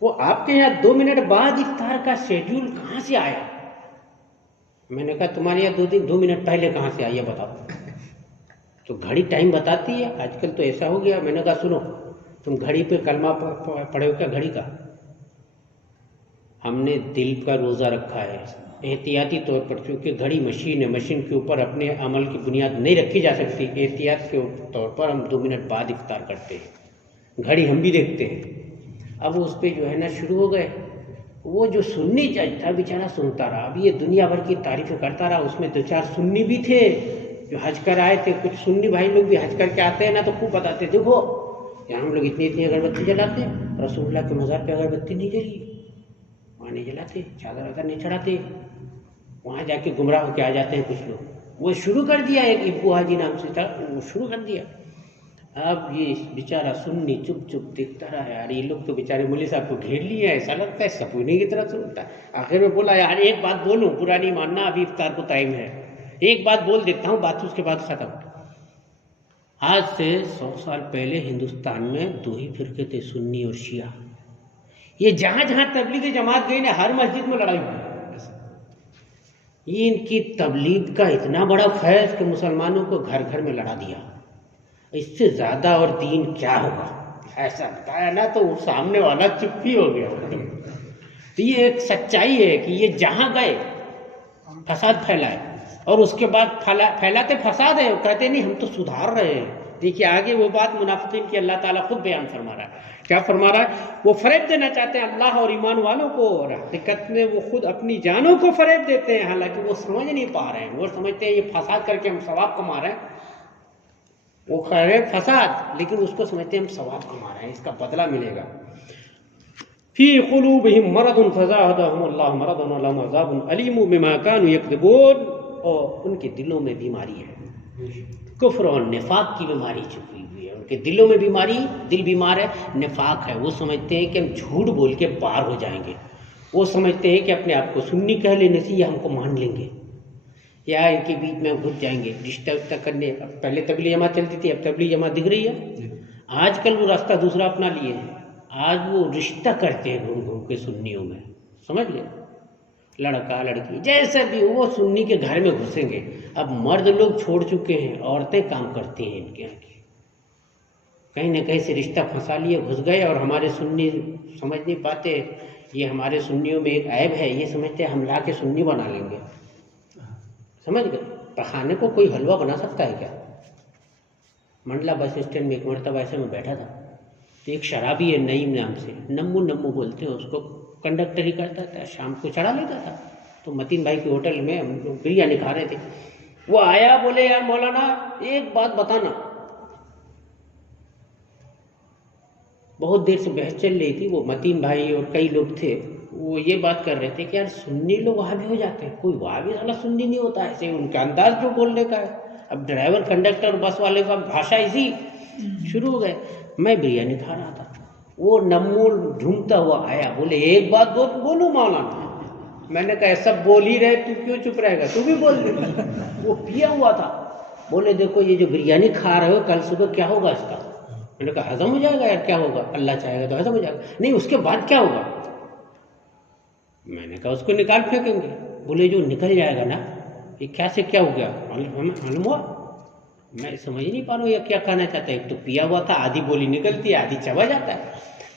وہ آپ کے یہاں 2 منٹ بعد افطار کا شیڈیول کہاں سے آیا؟ میں نے کہا تمہارے یہاں 2 منٹ پہلے کہاں سے آیا بتاؤ. تو گھڑی ٹائم بتاتی ہے. آج کل تو ایسا ہو گیا. میں نے کہا سنو، تم گھڑی پہ کلمہ پڑھے ہو کیا گھڑی کا؟ ہم نے دل کا روزہ رکھا ہے احتیاطی طور پر، کیونکہ گھڑی مشین ہے، مشین کے اوپر اپنے عمل کی بنیاد نہیں رکھی جا سکتی. احتیاط کے طور پر ہم 2 منٹ بعد افطار کرتے ہیں. گھڑی ہم بھی دیکھتے ہیں. اب اس پہ جو ہے نا شروع ہو گئے. وہ جو سنی جج تھا بیچارہ سنتا رہا. اب یہ دنیا بھر کی تعریفیں کرتا رہا. اس میں 2-4 سنی بھی تھے جو حج کر آئے تھے. کچھ سنی بھائی لوگ بھی حج کر کے آتے ہیں نا، تو خوب بتاتے دیکھو یہاں ہم لوگ اتنی اگربتی جلاتے ہیں، رسول اللہ کے مزار پہ اگربتی نہیں جلی، وہاں نہیں جلاتے، چادر وادر نہیں چڑھاتے. وہاں جا کے گمراہ ہو کے آ جاتے ہیں کچھ لوگ. وہ شروع کر دیا، ایک ابو حاجی نام سے تھا، وہ شروع کر دیا. اب یہ بیچارہ سنی چپ چپ دیکھتا رہا. یار یہ لوگ تو بیچارے مولوی صاحب کو گھیر لیے، ایسا لگتا ہے سپونے کی طرح سنتا. آخر میں بولا یار ایک بات بولوں، برا نہیں ماننا، ابھی افطار کو ٹائم ہے، ایک بات بول دیتا ہوں، بات اس کے بعد ختم. آج سے 100 سال پہلے ہندوستان میں 2 ہی فرقے تھے، سنی اور شیعہ. یہ جہاں جہاں تبلیغ جماعت گئی نا، ہر مسجد میں لڑائی ہوئی. یہ ان کی تبلیغ کا اتنا بڑا فیض کہ مسلمانوں کو گھر گھر میں لڑا دیا. اس سے زیادہ اور دین کیا ہوگا؟ ایسا بتایا نا تو سامنے والا چپ ہی ہو گیا. تو یہ ایک سچائی ہے کہ یہ جہاں گئے فساد پھیلائے، اور اس کے بعد پھیلاتے فساد ہے، کہتے نہیں ہم تو سدھار رہے ہیں. دیکھیے آگے وہ بات منافقین کی اللہ تعالیٰ خود بیان فرما رہا ہے. کیا فرما رہا ہے؟ وہ فریب دینا چاہتے ہیں اللہ اور ایمان والوں کو، اور حقیقت میں وہ خود اپنی جانوں کو فریب دیتے ہیں. حالانکہ وہ سمجھ نہیں پا رہے ہیں. وہ سمجھتے ہیں یہ فساد کر کے ہم ثواب کما رہے ہیں. وہ خیر ہے فساد، لیکن اس کو سمجھتے ہیں ہم ثواب کما رہے ہیں، اس کا بدلہ ملے گا. فی قلوبہم مرض فزادہم اللہ مرضا ولہم عذاب علیم بما کانوا یکذبون. اور ان کے دلوں میں بیماری ہے، کفر اور نفاق کی بیماری چھپی ہوئی ہے. ان کے دلوں میں بیماری، دل بیمار ہے، نفاق ہے. وہ سمجھتے ہیں کہ ہم جھوٹ بول کے پار ہو جائیں گے. وہ سمجھتے ہیں کہ اپنے آپ کو سنی کہہ لینے سے یہ ہم کو مان لیں گے، یا ان کے بیچ میں گھس جائیں گے رشتہ وشتہ کرنے. پہلے تبلیغ جماعت چلتی تھی، اب تبلیغ جماعت دکھ رہی ہے. آج کل وہ راستہ دوسرا اپنا لیے ہیں. آج وہ رشتہ کرتے ہیں گھوم گھوم کے سنیوں میں. سمجھ گئے؟ لڑکا لڑکی جیسا بھی وہ سنی کے گھر میں گھسیں گے. اب مرد لوگ چھوڑ چکے ہیں، عورتیں کام کرتی ہیں ان کے یہاں کی. کہیں نہ کہیں سے رشتہ پھنسا لیے، گھس گئے. اور ہمارے سنی سمجھ نہیں پاتے یہ ہمارے سنیوں میں ایک عیب ہے. یہ سمجھتے ہیں ہم لا کے سنی بنا لیں گے. سمجھ گئے؟ پخانے کو کوئی حلوہ بنا سکتا ہے کیا؟ منڈلا بس اسٹینڈ میں ایک مرتبہ ایسے میں بیٹھا تھا تو ایک شرابی ہے نعیم نام سے، نمو نمو بولتے ہیں اس کو، کنڈکٹر ہی کرتا تھا، شام کو چڑھا لیتا تھا. تو متین بھائی کے ہوٹل میں ہم لوگ بریانی کھا رہے تھے، وہ آیا بولے یار مولانا ایک بات بتانا. بہت دیر سے بحث چل رہی تھی، وہ متین بھائی اور کئی لوگ تھے، وہ یہ بات کر رہے تھے کہ یار سنی لوگ وہاں بھی ہو جاتے ہیں، کوئی وہاں بھی سالا سنی نہیں ہوتا، ایسے ان کا انداز جو بولنے کا ہے. اب ڈرائیور کنڈکٹر بس والے کا بھاشا ایسی شروع ہو گئے. میں بریانی کھا رہا تھا، وہ نمول ڈھونڈتا ہوا آیا، بولے ایک بات بولوں مولانا. میں نے کہا سب بول ہی رہے تو کیوں چپ رہے گا، تو بھی بول دے. وہ پیا ہوا تھا، بولے دیکھو یہ جو بریانی کھا رہے ہو کل صبح کیا ہوگا اس کا. میں نے کہا ہضم ہو جائے گا یار، کیا ہوگا، اللہ چاہے گا تو ہضم ہو جائے گا. نہیں اس کے بعد کیا ہوگا. میں نے کہا اس کو نکال پھینکیں گے. بولے جو نکل جائے گا نا یہ کیا سے کیا ہو گیا معلوم ہوا. میں سمجھ نہیں پا رہا ہوں یہ کیا کہنا چاہتا ہے. ایک تو پیا ہوا تھا، آدھی بولی نکلتی ہے آدھی چبا جاتا ہے.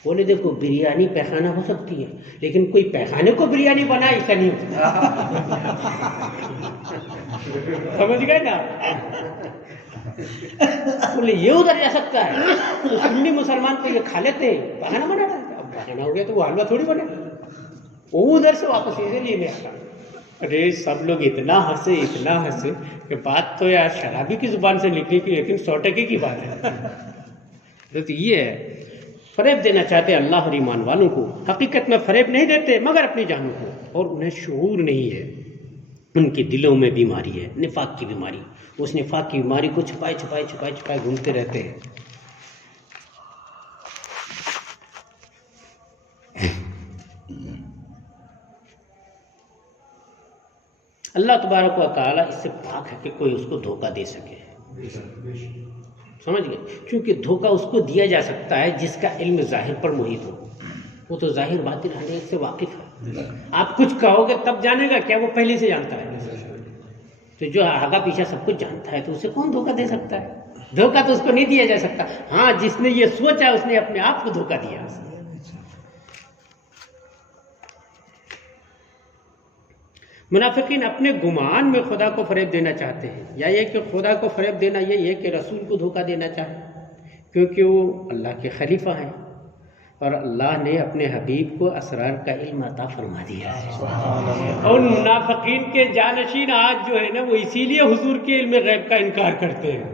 بولے دیکھو بریانی پیخانہ ہو سکتی ہے لیکن کوئی پیخانے کو بریانی بنائے ایسا نہیں ہوتا. سمجھ گئے نا. بولے یہ ادھر جا سکتا ہے تو سنی مسلمان کو یہ کھا لیتے ہیں، پیخانہ بنا رہا ہے. اب پیخانہ ہو گیا تو وہ حلوہ تھوڑی بنے. وہ ادھر سے واپس اسے لینے آتا. ارے سب لوگ اتنا ہنسے کہ بات تو یار شرابی کی زبان سے نکلی کی، لیکن 100% کی بات ہے. تو یہ ہے فریب دینا چاہتے ہیں اللہ اور ایمان والوں کو. حقیقت میں فریب نہیں دیتے مگر اپنی جانوں کو، اور انہیں شعور نہیں ہے. ان کے دلوں میں بیماری ہے، نفاق کی بیماری. اس نفاق کی بیماری کو چھپائے گھومتے رہتے ہیں. اللہ تبارک و تعالیٰ اس سے پاک ہے کہ کوئی اس کو دھوکہ دے سکے. سمجھ گئے. کیونکہ دھوکہ اس کو دیا جا سکتا ہے جس کا علم ظاہر پر محیط ہو. وہ تو ظاہر باطن ہر ایک سے واقف ہے. آپ کچھ کہو گے تب جانے گا کیا، وہ پہلے سے جانتا ہے. تو جو آگا پیچھا سب کچھ جانتا ہے تو اسے کون دھوکہ دے سکتا ہے. دھوکہ تو اس کو نہیں دیا جا سکتا. ہاں جس نے یہ سوچا اس نے اپنے آپ کو دھوکہ دیا. منافقین اپنے گمان میں خدا کو فریب دینا چاہتے ہیں، یا یہ کہ خدا کو فریب دینا یہ ہے کہ رسول کو دھوکہ دینا چاہیں، کیونکہ وہ اللہ کے خلیفہ ہیں اور اللہ نے اپنے حبیب کو اسرار کا علم عطا فرما دیا ہے. اور منافقین کے جانشین آج جو ہے نا وہ اسی لیے حضور کے علم غیب کا انکار کرتے ہیں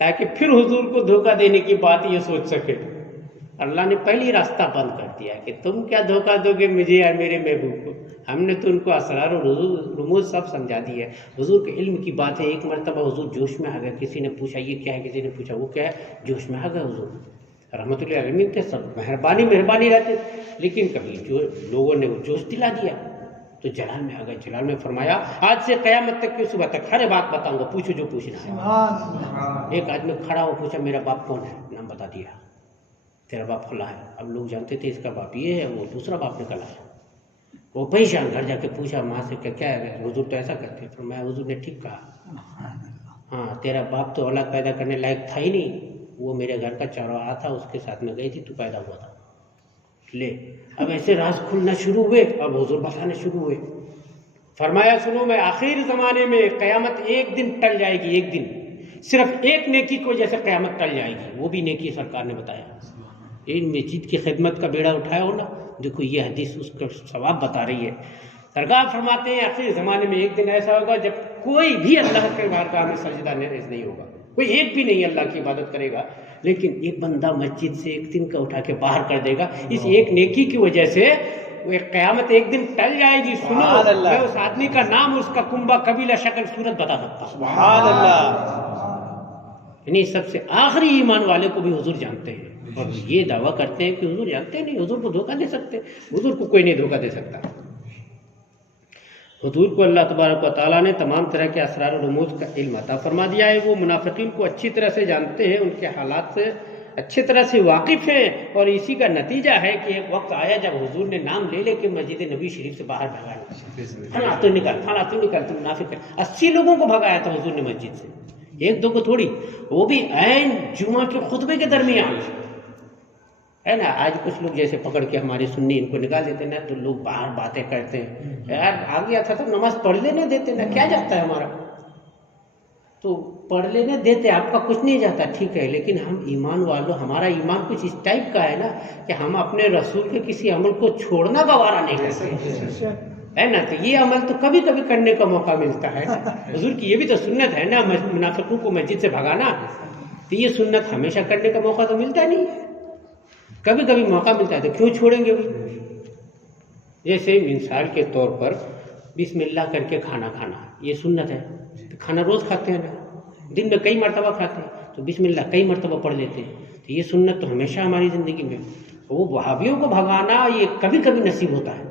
تاکہ پھر حضور کو دھوکہ دینے کی بات یہ سوچ سکے. اللہ نے پہلی راستہ بند کر دیا کہ تم کیا دھوکہ دو گے مجھے اور میرے محبوب کو. ہم نے تو ان کو اسرار اور رموز سب سمجھا دی ہے. حضور کے علم کی بات ہے. ایک مرتبہ حضور جوش میں آ گئے، کسی نے پوچھا یہ کیا ہے، کسی نے پوچھا وہ کیا ہے، جوش میں آ گئے. حضور رحمۃ اللہ علیہ تھے، سب مہربانی رہتے، لیکن کبھی جو لوگوں نے وہ جوش دلا دیا تو جلال میں آ گئے. جلال میں فرمایا آج سے قیامت تک کی صبح تک ہر بات بتاؤں گا، پوچھو جو پوچھنا ہے. ایک آدمی کھڑا ہو پوچھا میرا باپ کون ہے، نام بتا دیا. تیرا باپ فلاں ہے. اب لوگ جانتے تھے اس کا باپ یہ ہے، وہ دوسرا باپ نکلا ہے. وہ پریشان گھر جا کے پوچھا ماں سے کہ کیا ہے، حضور تو ایسا کرتے. فرمایا حضور نے ٹھیک کہا، ہاں تیرا باپ تو اولاد پیدا کرنے لائق تھا ہی نہیں، وہ میرے گھر کا چرواہا تھا، اس کے ساتھ میں گئی تھی تو پیدا ہوا تھا. لے اب ایسے راز کھلنا شروع ہوئے. اب حضور بتانے شروع ہوئے. فرمایا سنو میں آخر زمانے میں قیامت ایک دن ٹل جائے گی. ایک دن صرف ایک نیکی کی وجہ سے قیامت ٹل جائے گی. وہ بھی نیکی سرکار نے بتایا. ان مسجد کی خدمت کا بیڑا اٹھایا ہو نا، دیکھو یہ حدیث اس کا ثواب بتا رہی ہے. سرکار فرماتے ہیں آخر زمانے میں ایک دن ایسا ہوگا جب کوئی بھی اللہ کے بارگاہ میں سجدہ نیز نہیں ہوگا، کوئی ایک بھی نہیں اللہ کی عبادت کرے گا، لیکن ایک بندہ مسجد سے ایک دن کا اٹھا کے باہر کر دے گا. اس ایک نیکی کی وجہ سے وہ قیامت ایک دن ٹل جائے گی. سنو میں اس آدمی کا نام، اس کا کنبہ، قبیلہ، شکل، صورت بتا سکتا ہوں. سبحان اللہ. یعنی سب سے آخری ایمان والے کو بھی حضور جانتے ہیں، اور یہ دعویٰ کرتے ہیں کہ حضور جانتے نہیں، حضور کو دھوکہ دے سکتے. حضور کو کوئی نہیں دھوکہ دے سکتا. حضور کو اللہ تبارک و تعالیٰ نے تمام طرح کے اسرار و رموز کا علم عطا فرما دیا ہے. وہ منافقین کو اچھی طرح سے جانتے ہیں، ان کے حالات سے اچھی طرح سے واقف ہیں، اور اسی کا نتیجہ ہے کہ ایک وقت آیا جب حضور نے نام لے لے کے مسجد نبی شریف سے باہر بھگایا. فلاں تو نکل تو منافق ہے. 80 لوگوں کو بھگایا تھا حضور نے مسجد سے، ایک دو کو تھوڑی، وہ بھی عین جمعہ کے خطبے کے درمیان ہے نا. آج کچھ لوگ جیسے پکڑ کے ہمارے سنی ان کو نکال دیتے نا، تو لوگ باہر باتیں کرتے ہیں. یار آ گیا تھا تو نماز پڑھ لینے دیتے نا، کیا جاتا ہے ہمارا. تو پڑھ لینے دیتے، آپ کا کچھ نہیں جاتا، ٹھیک ہے، لیکن ہم ایمان والوں، ہمارا ایمان کچھ اس ٹائپ کا ہے نا کہ ہم اپنے رسول کے کسی عمل کو چھوڑنا گوارا نہیں کرتے، ہے نا؟ تو یہ عمل تو کبھی کبھی کرنے کا موقع ملتا ہے نا، حضور کی یہ بھی تو سنت ہے نا، منافقوں کو مسجد سے بھگانا، تو یہ سنت ہمیشہ کرنے کا موقع تو ملتا نہیں ہے، کبھی کبھی موقع ملتا ہے تو کیوں چھوڑیں گے وہ؟ جیسے مثال کے طور پر بسم اللہ کر کے کھانا کھانا، یہ سنت ہے، تو کھانا روز کھاتے ہیں نا، دن میں کئی مرتبہ کھاتے ہیں، تو بسم اللہ کئی مرتبہ پڑھ لیتے ہیں، تو یہ سنت تو ہمیشہ ہماری زندگی میں، وہ وہابیوں کو بھگانا یہ کبھی کبھی نصیب ہوتا ہے،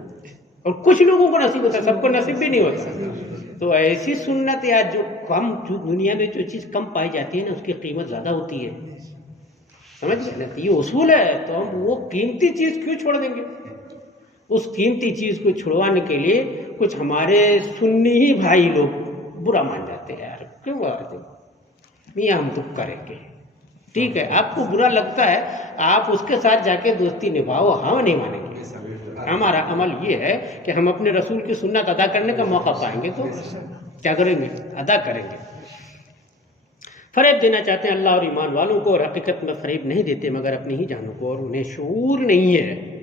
اور کچھ لوگوں کو نصیب ہوتا ہے، سب کو نصیب بھی نہیں ہوتا، تو ایسی سنت یا جو دنیا میں جو چیز کم پائی جاتی ہے نا اس کی قیمت زیادہ ہوتی ہے، سمجھ گئے نا؟ یہ اصول ہے، تو ہم وہ قیمتی چیز کیوں چھوڑ دیں گے؟ اس قیمتی چیز کو چھڑوانے کے لیے کچھ ہمارے سنی ہی بھائی لوگ برا مان جاتے ہیں، یار کیوں بات ہے میاں ہم تو کریں گے، ٹھیک ہے، آپ کو برا لگتا ہے، آپ اس کے ساتھ جا کے دوستی نبھاؤ، ہم نہیں مانیں گے، ہمارا عمل یہ ہے کہ ہم اپنے رسول کی سنت ادا کرنے کا موقع پائیں گے تو کیا کریں گے؟ ادا کریں گے۔ فریب دینا چاہتے ہیں اللہ اور ایمان والوں کو، اور حقیقت میں فریب نہیں دیتے مگر اپنی ہی جانوں کو، اور انہیں شعور نہیں ہے،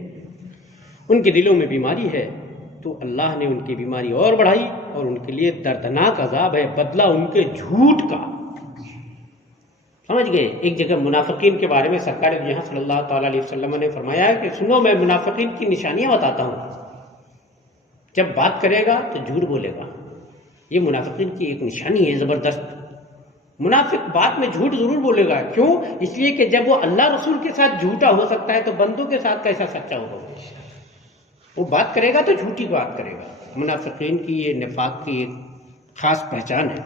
ان کے دلوں میں بیماری ہے، تو اللہ نے ان کی بیماری اور بڑھائی، اور ان کے لیے دردناک عذاب ہے، بدلہ ان کے جھوٹ کا۔ سمجھ گئے؟ ایک جگہ منافقین کے بارے میں سرکار جہاں صلی اللہ تعالیٰ علیہ وسلم نے فرمایا ہے کہ سنو میں منافقین کی نشانیاں بتاتا ہوں، جب بات کرے گا تو جھوٹ بولے گا، یہ منافقین کی ایک نشانی ہے زبردست۔ منافق بات میں جھوٹ ضرور بولے گا، کیوں؟ اس لیے کہ جب وہ اللہ رسول کے ساتھ جھوٹا ہو سکتا ہے تو بندوں کے ساتھ کیسا سچا ہوگا؟ وہ بات کرے گا تو جھوٹی بات کرے گا۔ منافقین کی یہ نفاق کی ایک خاص پہچان ہے۔